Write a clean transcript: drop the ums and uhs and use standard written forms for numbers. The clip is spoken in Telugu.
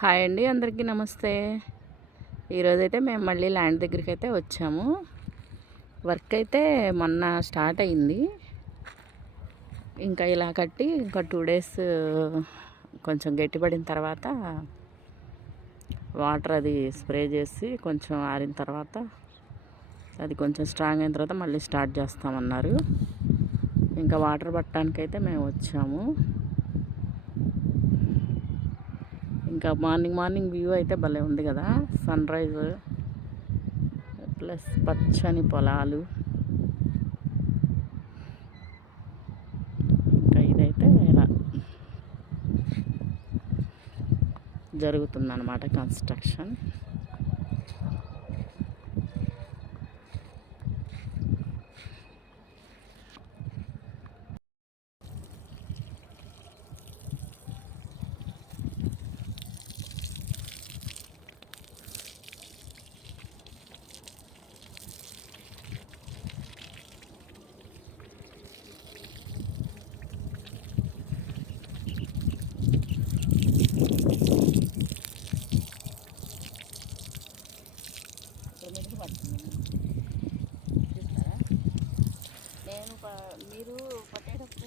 హాయ్ అండి, అందరికీ నమస్తే. ఈరోజైతే మేము మళ్ళీ ల్యాండ్ దగ్గరికి అయితే వచ్చాము. వర్క్ అయితే మొన్న స్టార్ట్ అయింది. ఇంకా ఇలా కట్టి ఇంకా 2 డేస్ కొంచెం గట్టిపడిన తర్వాత వాటర్ అది స్ప్రే చేసి కొంచెం ఆరిన తర్వాత అది కొంచెం స్ట్రాంగ్ అయిన తర్వాత మళ్ళీ స్టార్ట్ చేస్తామన్నారు. ఇంకా వాటర్ పట్టడానికైతే మేము వచ్చాము. ఇంకా మార్నింగ్ వ్యూ అయితే భలే ఉంది కదా, సన్ రైజ్ ప్లస్ పచ్చని పొలాలు. ఇంకా ఇదైతే ఇలా జరుగుతుందన్నమాట కన్స్ట్రక్షన్. నేను మీరు పట్టేటప్పుడు